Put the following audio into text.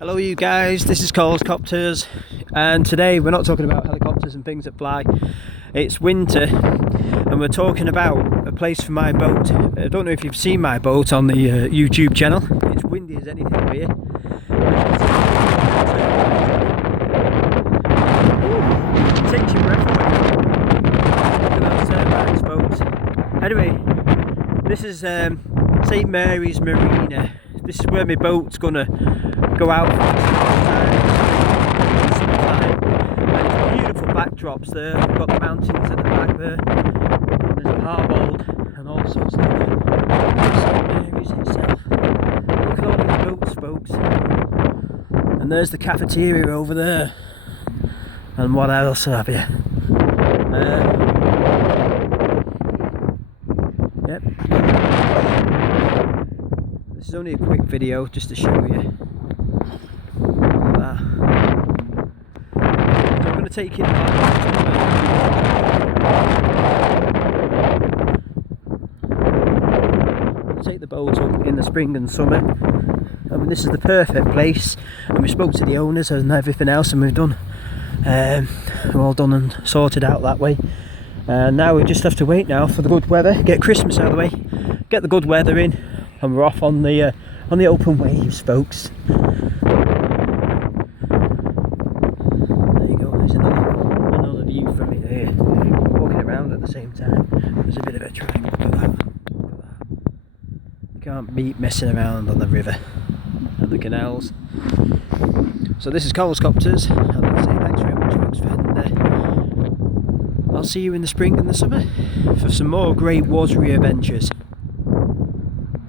Hello you guys, this is Colscopters, and today we're not talking about helicopters and things that fly. It's winter and we're talking about a place for my boat. I don't know if you've seen my boat on the YouTube channel. It's windy as anything up here. It takes your breath away. Look at those turbines, folks. Anyway, this is St Mary's Marina. This is where my boat's gonna go out for beautiful backdrops there. We've got the mountains at the back there. There's Parbold and all sorts like that. St Mary's itself. Look at all these boats, folks. And there's the cafeteria over there. And what else have you? Yep. This is only a quick video just to show you. Look at that. So I'm going to take it take the boat up in the spring and summer. I mean, this is the perfect place, and we spoke to the owners and everything else, and we've done we're all done and sorted out that way. And now we just have to wait now for the good weather, get Christmas out of the way, get the good weather in, and we're off on the open waves, folks. There you go. There's another view from it there. Walking around at the same time. There's a bit of a track. Look at that. Look at that. You can't beat messing around on the river and the canals. So this is Colscopters. I'd like to say thanks very much, folks, and I'll see you in the spring and the summer for some more great watery adventures.